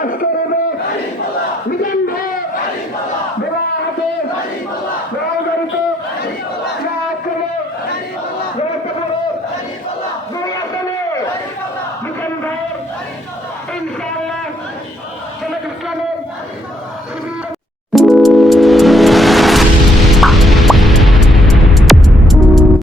বাস করবে বিজন ভাই